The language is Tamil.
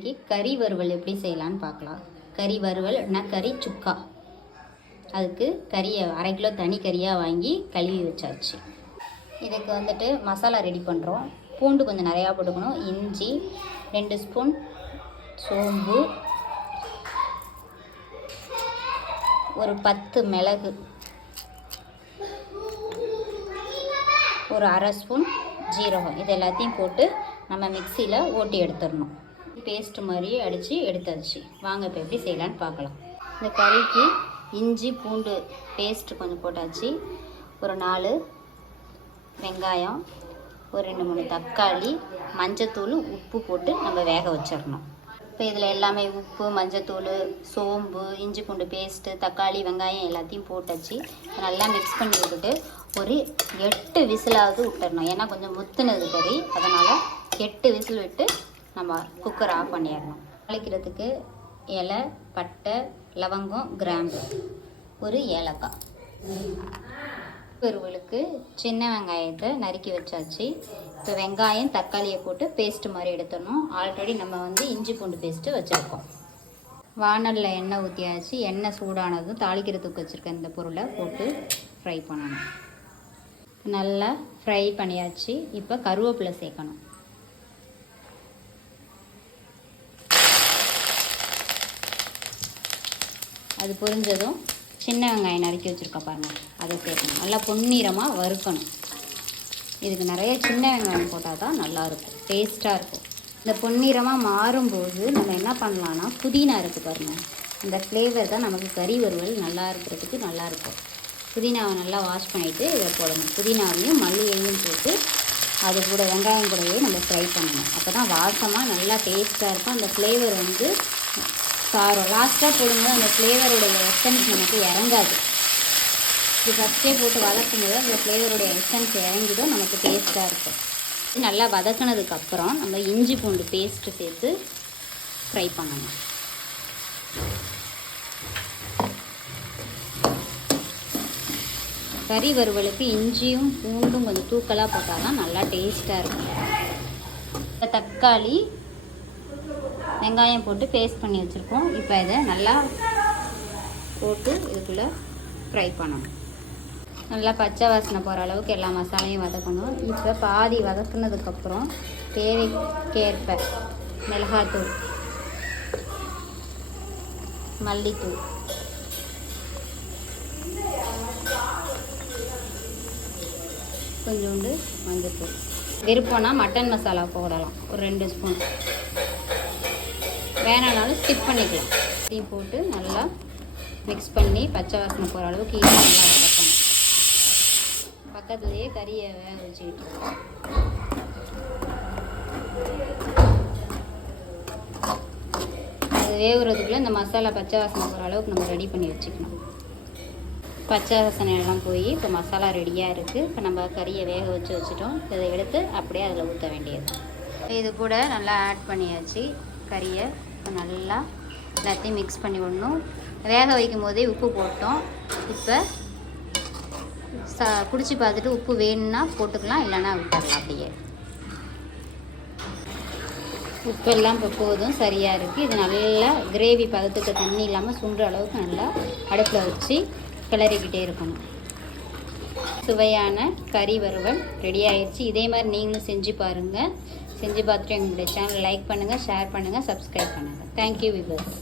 இன்னைக்கு கறி வறுவல் எப்படி செய்யலான்னு பார்க்கலாம். கறி வறுவல்னா கறி சுக்கா. அதுக்கு கறியை 1/2 கிலோ தனி கறியாக வாங்கி கழுவி வச்சாச்சு. இதுக்கு வந்துட்டு மசாலா ரெடி பண்ணுறோம். பூண்டு கொஞ்சம் நிறையா போட்டுக்கணும். இஞ்சி 2 ஸ்பூன், சோம்பு, ஒரு 10 மிளகு, ஒரு 1/2 ஸ்பூன் ஜீரகம், இது எல்லாத்தையும் போட்டு நம்ம மிக்சியில் ஓட்டி எடுத்துடணும். பேஸ்ட் மாதிரி அடித்து எடுத்தாச்சு. வாங்க இப்போ எப்படி செய்யலான்னு பார்க்கலாம். இந்த கறிக்கு இஞ்சி பூண்டு பேஸ்ட்டு கொஞ்சம் போட்டாச்சு. ஒரு 4 வெங்காயம், ஒரு 2-3 தக்காளி, மஞ்சத்தூள், உப்பு போட்டு நம்ம வேக வச்சிடணும். இப்போ இதில் எல்லாமே உப்பு, மஞ்சத்தூள், சோம்பு, இஞ்சி பூண்டு பேஸ்ட்டு, தக்காளி, வெங்காயம் எல்லாத்தையும் போட்டாச்சு. நல்லா மிக்ஸ் பண்ணி விட்டுட்டு ஒரு 8 விசிலாவது விட்டுறணும். ஏன்னா கொஞ்சம் முத்துனது கறி, அதனால் 8 விசில் விட்டு நம்ம குக்கர் ஆஃப் பண்ணிடணும். தாளிக்கிறதுக்கு இலை, பட்டை, லவங்கம், கிராம்பு, ஒரு ஏலக்காய். வறுவலுக்கு சின்ன வெங்காயத்தை நறுக்கி வச்சாச்சு. இப்போ வெங்காயம் தக்காளியை போட்டு பேஸ்ட்டு மாதிரி எடுத்துடணும். ஆல்ரெடி நம்ம இஞ்சி பூண்டு பேஸ்ட்டு வச்சுருக்கோம். வானலில் எண்ணெய் ஊற்றியாச்சு. எண்ணெய் சூடானதும் தாளிக்கிறதுக்கு வச்சுருக்க இந்த பொருளை போட்டு ஃப்ரை பண்ணணும். நல்லா ஃப்ரை பண்ணியாச்சு. இப்போ கருவேப்பிலை சேர்க்கணும். அது பொரிஞ்சதும் சின்ன வெங்காயம் நறுக்கி வச்சுருக்கா பாருங்கள், அதை சேர்க்கணும். நல்லா பொன்னிறமாக வறுக்கணும். இதுக்கு நிறைய சின்ன வெங்காயம் போட்டால் தான் நல்லாயிருக்கும், டேஸ்ட்டாக இருக்கும். இந்த பொன்னிறமாக மாறும்போது நம்ம என்ன பண்ணலான்னா, புதினா இருக்குது பாருங்கள், அந்த ஃப்ளேவர் தான் நமக்கு கறி வறுவல் நல்லா இருக்கிறதுக்கு நல்லாயிருக்கும். புதினாவை நல்லா வாஷ் பண்ணிவிட்டு இதை போடணும். புதினாவையும் மல்லியையும் போட்டு அது கூட வெங்காயம் கூடவே நம்ம ஃப்ரை பண்ணணும். அப்போ தான் வாசமாக நல்லா டேஸ்ட்டாக இருக்கும். அந்த ஃப்ளேவர் காரம் லாஸ்ட்டாக போடும்போது அந்த ஃப்ளேவருடைய எசன்ஸ் நமக்கு இறங்காது. இது ஃபஸ்ட்டே போட்டு வதக்கும் போது அந்த ஃப்ளேவருடைய எசன்ஸ் இறங்கிடும், நமக்கு டேஸ்ட்டாக இருக்கும். நல்லா வதக்கினதுக்கப்புறம் நம்ம இஞ்சி பூண்டு பேஸ்ட்டு சேர்த்து ஃப்ரை பண்ணணும். கறி வறுவலுக்கு இஞ்சியும் பூண்டும் கொஞ்சம் தூக்கலாக போட்டால் தான் நல்லா டேஸ்ட்டாக இருக்கும். தக்காளி, வெங்காயம் போட்டு பேஸ்ட் பண்ணி வச்சுருக்கோம். இப்போ இதை நல்லா போட்டு இதுக்குள்ளே ஃப்ரை பண்ணணும். நல்லா பச்சை வாசனை போகிற அளவுக்கு எல்லா மசாலையும் வதக்கணும். இப்போ பாதி வதக்குனதுக்கப்புறம் தேவைக்கேற்ப மிளகாத்தூள், மல்லித்தூள், கொஞ்சோண்டு மஞ்சத்தூள், விருப்பம்னா மட்டன் மசாலா போடலாம் ஒரு 2 ஸ்பூன், வேணானாலும் ஸ்கிப் பண்ணிக்கலாம். இதையும் போட்டு நல்லா மிக்ஸ் பண்ணி பச்சை வாசனை போகிற அளவுக்கு நல்லா வதக்கணும். பக்கத்துலேயே கறியை வேக வச்சுக்கிட்டு அது வேகுறதுக்குள்ளே இந்த மசாலா பச்சை வாசனை போகிற அளவுக்கு நம்ம ரெடி பண்ணி வச்சுக்கணும். பச்சை வாசனை எல்லாம் போய் இப்போ மசாலா ரெடியாக இருக்குது. இப்போ நம்ம கறியை வேக வச்சுட்டோம். இதை எடுத்து அப்படியே அதில் ஊற்ற வேண்டியது. இது கூட நல்லா ஆட் பண்ணியாச்சு. கறியை நல்லா எல்லாத்தையும் மிக்ஸ் பண்ணி விடணும். வேக வைக்கும் போதே உப்பு போட்டோம். இப்போ குடிச்சு பார்த்துட்டு உப்பு வேணும்னா போட்டுக்கலாம், இல்லைன்னா விட்டுடலாம். அப்படியே உப்பெல்லாம் இப்போ போதும், சரியாக இருக்குது. இது நல்லா கிரேவி பதத்துக்கு தண்ணி இல்லாமல் சுண்டுற அளவுக்கு நல்லா அடுப்பில் வச்சு கிளறிக்கிட்டே இருக்கணும். சுவையான கறி வறுவல் ரெடி ஆயிடுச்சு. இதே மாதிரி நீங்களும் செஞ்சு பாருங்கள். செஞ்சு பார்த்துட்டு எங்களுடைய சேனல் லைக் பண்ணுங்கள், ஷேர் பண்ணுங்கள், சப்ஸ்கிரைப் பண்ணுங்கள். Thank you viewers.